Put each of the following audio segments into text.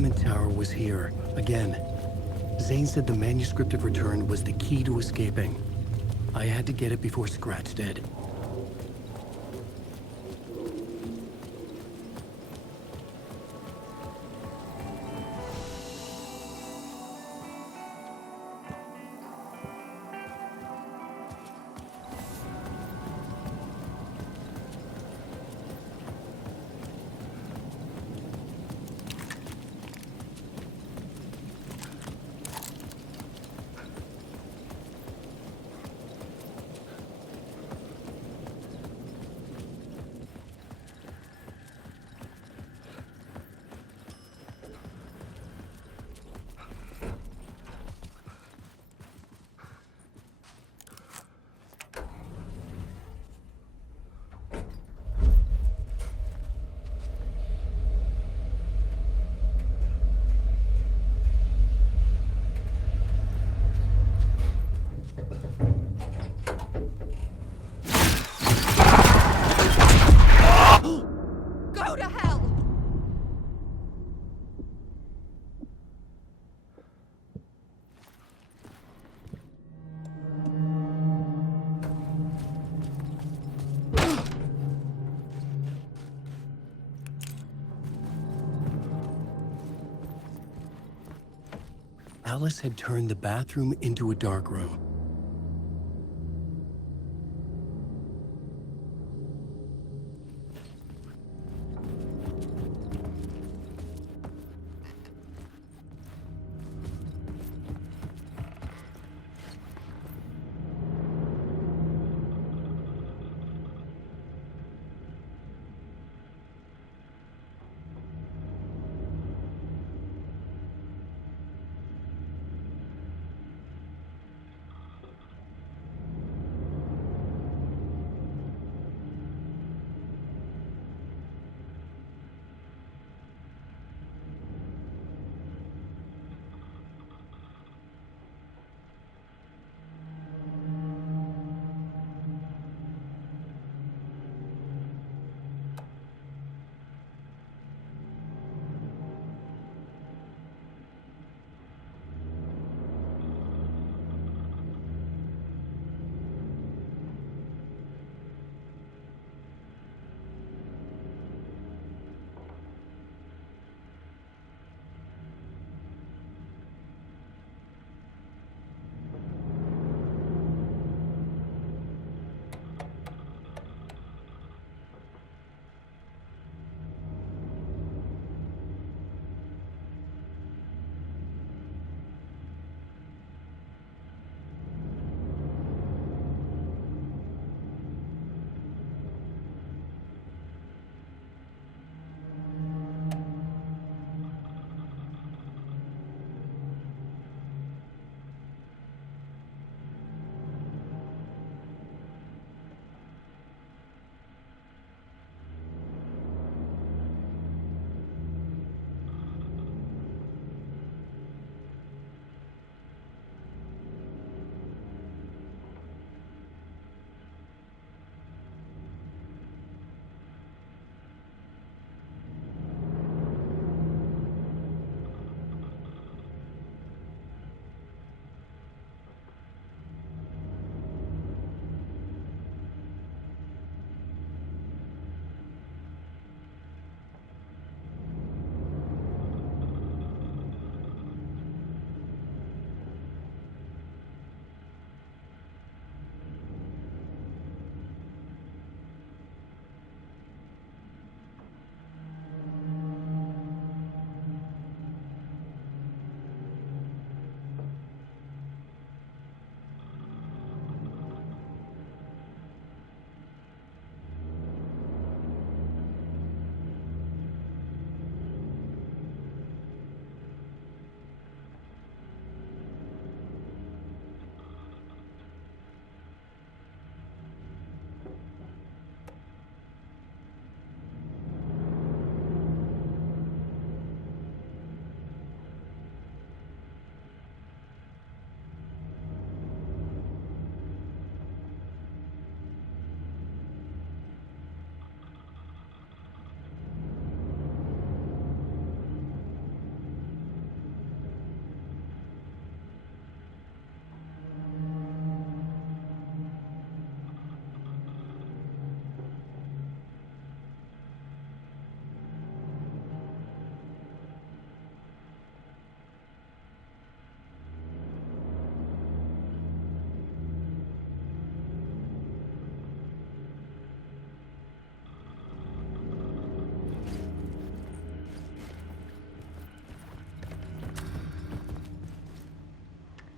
element tower was here, again. Zane said the manuscript it returned was the key to escaping. I had to get it before Scratch did. Go to hell! Alice had turned the bathroom into a dark room.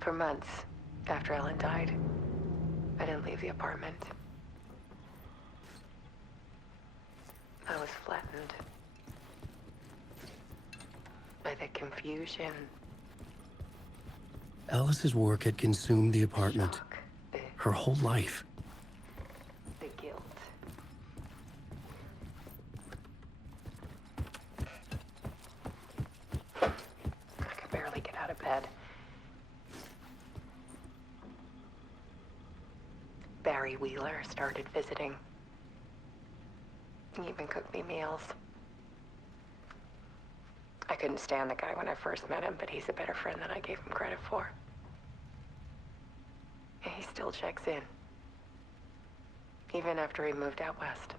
For months after Ellen died, I didn't leave the apartment. I was flattened by the confusion, Alice's work had consumed the apartment. shock, Her whole life. the guilt. I could barely get out of bed. Barry Wheeler started visiting. He even cooked me meals. I couldn't stand the guy when I first met him, but he's a better friend than I gave him credit for. And he still checks in. Even after he moved out west.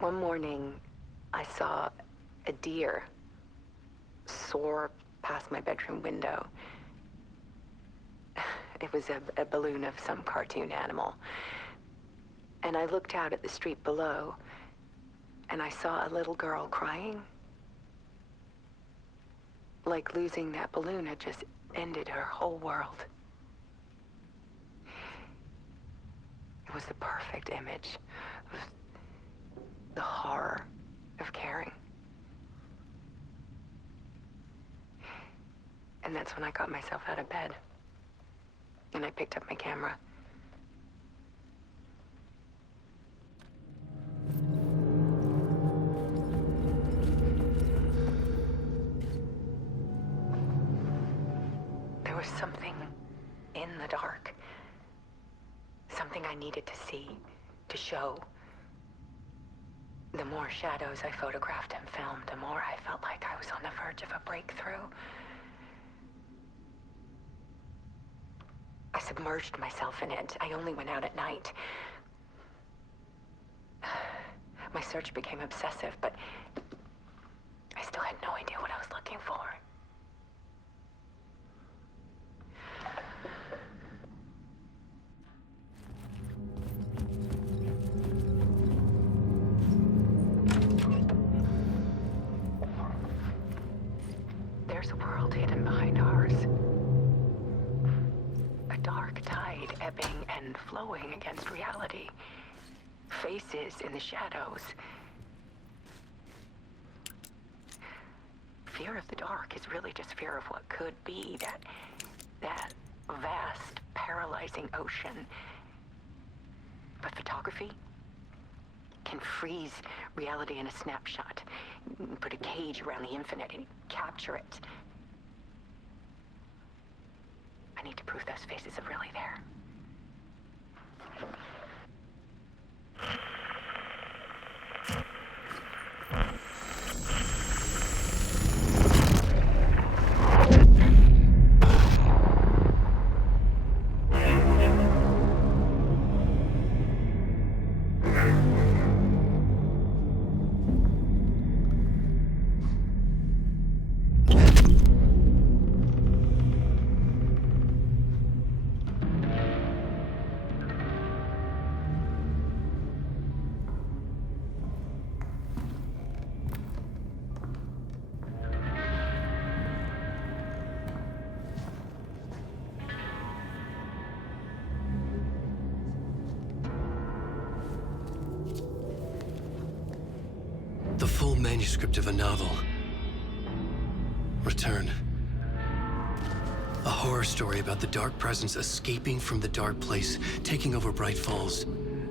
One morning, I saw a deer soar past my bedroom window. It was a balloon of some cartoon animal. And I looked out at the street below, and I saw a little girl crying. Like losing that balloon had just ended her whole world. It was the perfect image of the horror of caring. And that's when I got myself out of bed. And I picked up my camera. There was something in the dark. Something I needed to see, to show. The more shadows I photographed and filmed, the more I felt like I was on the verge of a breakthrough. I submerged myself in it. I only went out at night. My search became obsessive, but I still had no idea what I was looking for. There's a world hidden behind ours. A dark tide ebbing and flowing against reality. Faces in the shadows. Fear of the dark is really just fear of what could be, that vast, paralyzing ocean. But photography can freeze reality in a snapshot, put a cage around the infinite and capture it. I need to prove those faces are really there. The full manuscript of a novel. Return. A horror story about the dark presence escaping from the dark place, taking over Bright Falls.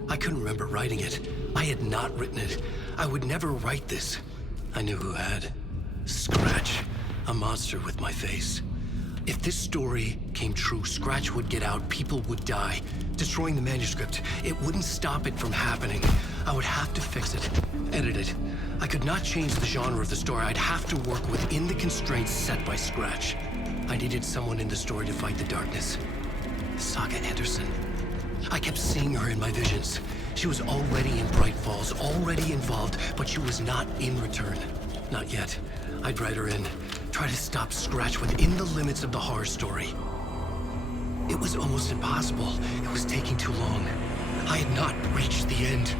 I couldn't remember writing it. I had not written it. I would never write this. I knew who had. Scratch. A monster with my face. If this story came true, Scratch would get out, people would die. Destroying the manuscript, it wouldn't stop it from happening. I would have to fix it, edit it. I could not change the genre of the story. I'd have to work within the constraints set by Scratch. I needed someone in the story to fight the darkness. Saga Anderson. I kept seeing her in my visions. She was already in Bright Falls, already involved, but she was not in return. Not yet. I'd write her in, try to stop Scratch within the limits of the horror story. It was almost impossible. It was taking too long. I had not reached the end.